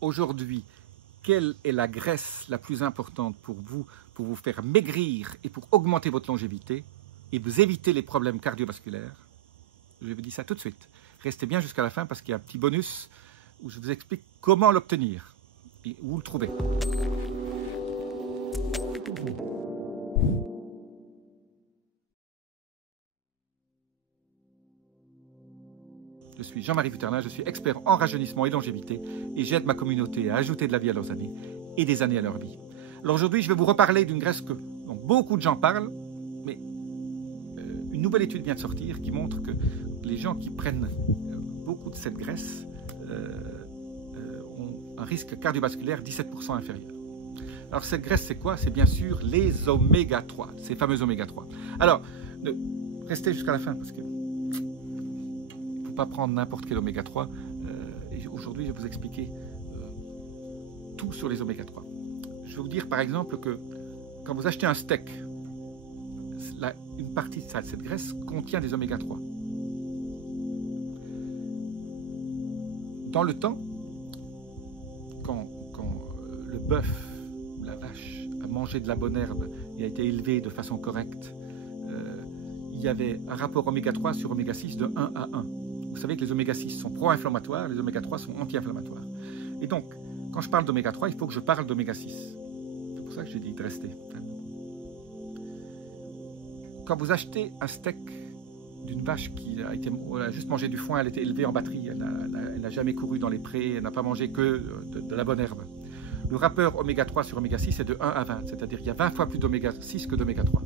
aujourd'hui quelle est la graisse la plus importante pour vous faire maigrir et pour augmenter votre longévité et vous éviter les problèmes cardiovasculaires. Je vous dis ça tout de suite. Restez bien jusqu'à la fin parce qu'il y a un petit bonus où je vous explique comment l'obtenir et où le trouver. Je suis Jean-Marie Vuterlin, je suis expert en rajeunissement et longévité et j'aide ma communauté à ajouter de la vie à leurs années et des années à leur vie. Alors aujourd'hui, je vais vous reparler d'une graisse dont beaucoup de gens parlent, mais une nouvelle étude vient de sortir qui montre que les gens qui prennent beaucoup de cette graisse ont un risque cardiovasculaire 17% inférieur. Alors cette graisse, c'est quoi? C'est bien sûr les oméga 3, ces fameux oméga 3. Alors, restez jusqu'à la fin parce que pas prendre n'importe quel oméga 3 et aujourd'hui je vais vous expliquer tout sur les oméga 3. Je vais vous dire par exemple que quand vous achetez un steak, une partie de cette graisse contient des oméga 3. Dans le temps, quand le bœuf ou la vache a mangé de la bonne herbe et a été élevé de façon correcte, il y avait un rapport oméga 3 sur oméga 6 de 1 à 1. Vous savez que les oméga 6 sont pro-inflammatoires, les oméga 3 sont anti-inflammatoires. Et donc, quand je parle d'oméga 3, il faut que je parle d'oméga 6. C'est pour ça que j'ai dit de rester. Quand vous achetez un steak d'une vache qui a juste mangé du foin, elle a été élevée en batterie, elle n'a jamais couru dans les prés, elle n'a pas mangé que de la bonne herbe. Le rapport oméga 3 sur oméga 6 est de 1 à 20, c'est-à-dire qu'il y a 20 fois plus d'oméga 6 que d'oméga 3.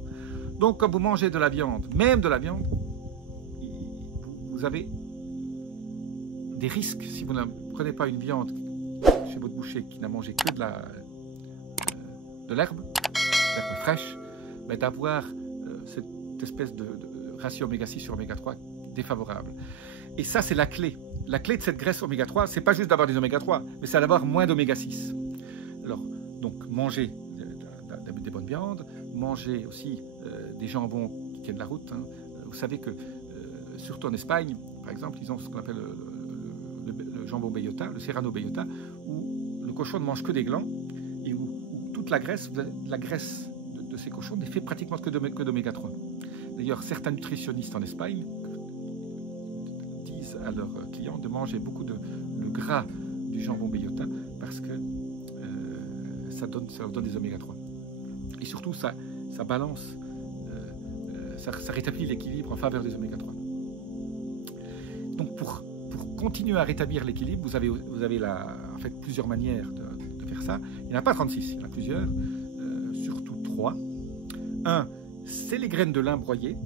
Donc, quand vous mangez de la viande, même de la viande, vous avez des risques, si vous ne prenez pas une viande chez votre boucher qui n'a mangé que de l'herbe fraîche, d'avoir cette espèce de ratio oméga 6 sur oméga 3 défavorable. Et ça, c'est la clé. La clé de cette graisse oméga 3, c'est pas juste d'avoir des oméga 3, mais c'est d'avoir moins d'oméga 6. Alors, donc, manger des bonnes viandes, manger aussi des jambons qui tiennent la route. Hein. Vous savez que, surtout en Espagne, par exemple, ils ont ce qu'on appelle le jambon bellota, le serrano bellota, où le cochon ne mange que des glands et où toute la graisse de ces cochons n'est fait pratiquement que d'oméga 3. D'ailleurs, certains nutritionnistes en Espagne disent à leurs clients de manger beaucoup le gras du jambon bellota parce que ça leur donne des oméga 3. Et surtout, ça balance, ça rétablit l'équilibre en faveur des oméga 3. Donc, pour continuer à rétablir l'équilibre, vous avez en fait plusieurs manières de faire ça. Il n'y en a pas 36, il y en a plusieurs, surtout 3. Un, c'est les graines de lin broyées.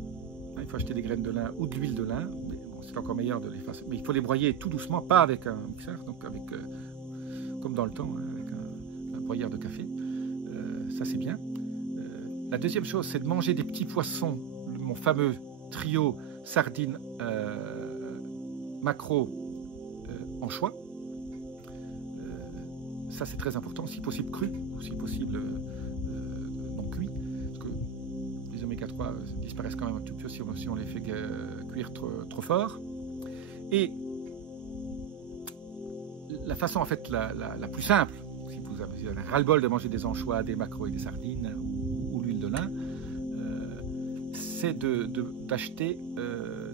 Il faut acheter des graines de lin ou de l'huile de lin. Bon, c'est encore meilleur de les faire, mais il faut les broyer tout doucement, pas avec un mixeur, donc comme dans le temps, hein, avec un broyeur de café. Ça, c'est bien. La deuxième chose, c'est de manger des petits poissons, mon fameux trio sardines, maquereau, anchois. Ça, c'est très important, si possible cru, ou si possible non cuit, parce que les oméga 3 disparaissent quand même un tout petit peu si on les fait cuire trop fort. Et la façon, en fait, la plus simple, si vous avez ras-le-bol de manger des anchois, des maquereaux et des sardines, ou l'huile de lin, c'est d'acheter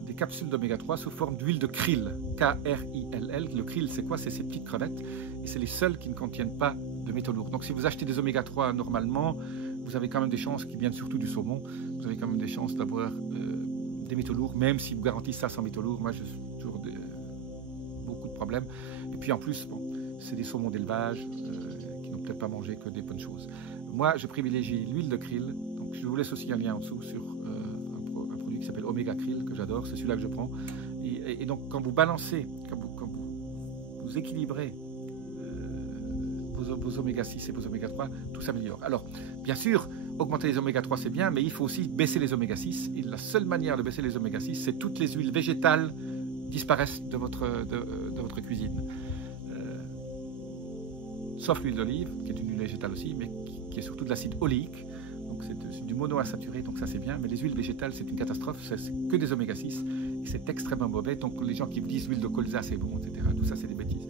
des capsules d'oméga 3 sous forme d'huile de krill, K-R-I-L-L. Le krill, c'est quoi? C'est ces petites crevettes, et c'est les seules qui ne contiennent pas de métaux lourds. Donc si vous achetez des oméga 3 normalement, vous avez quand même des chances, qui viennent surtout du saumon, vous avez quand même des chances d'avoir des métaux lourds, même si vous garantissez ça sans métaux lourds. Moi, j'ai toujours beaucoup de problèmes. Et puis en plus, bon, c'est des saumons d'élevage qui n'ont peut-être pas mangé que des bonnes choses. Moi, je privilégie l'huile de krill. Donc je vous laisse aussi un lien en dessous sur un produit qui s'appelle Omega Krill, que j'adore, c'est celui-là que je prends. Et donc quand vous balancez, quand vous équilibrez vos oméga 6 et vos oméga 3, tout s'améliore. Alors, bien sûr, augmenter les oméga 3, c'est bien, mais il faut aussi baisser les oméga 6. Et la seule manière de baisser les oméga 6, c'est toutes les huiles végétales disparaissent de votre cuisine. Sauf l'huile d'olive, qui est une huile végétale aussi, mais qui est surtout de l'acide oléique. Donc c'est du monoinsaturé, donc ça c'est bien. Mais les huiles végétales, c'est une catastrophe, c'est que des oméga 6. Et c'est extrêmement mauvais. Donc les gens qui vous disent huile de colza, c'est bon, etc., tout ça, c'est des bêtises.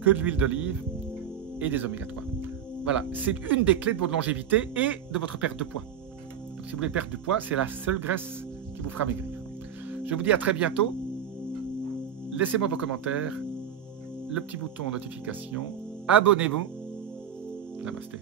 que de l'huile d'olive et des oméga 3. Voilà, c'est une des clés de votre longévité et de votre perte de poids. Donc, si vous voulez perdre du poids, c'est la seule graisse qui vous fera maigrir. Je vous dis à très bientôt. Laissez-moi vos commentaires, le petit bouton notification, abonnez-vous. Namasté.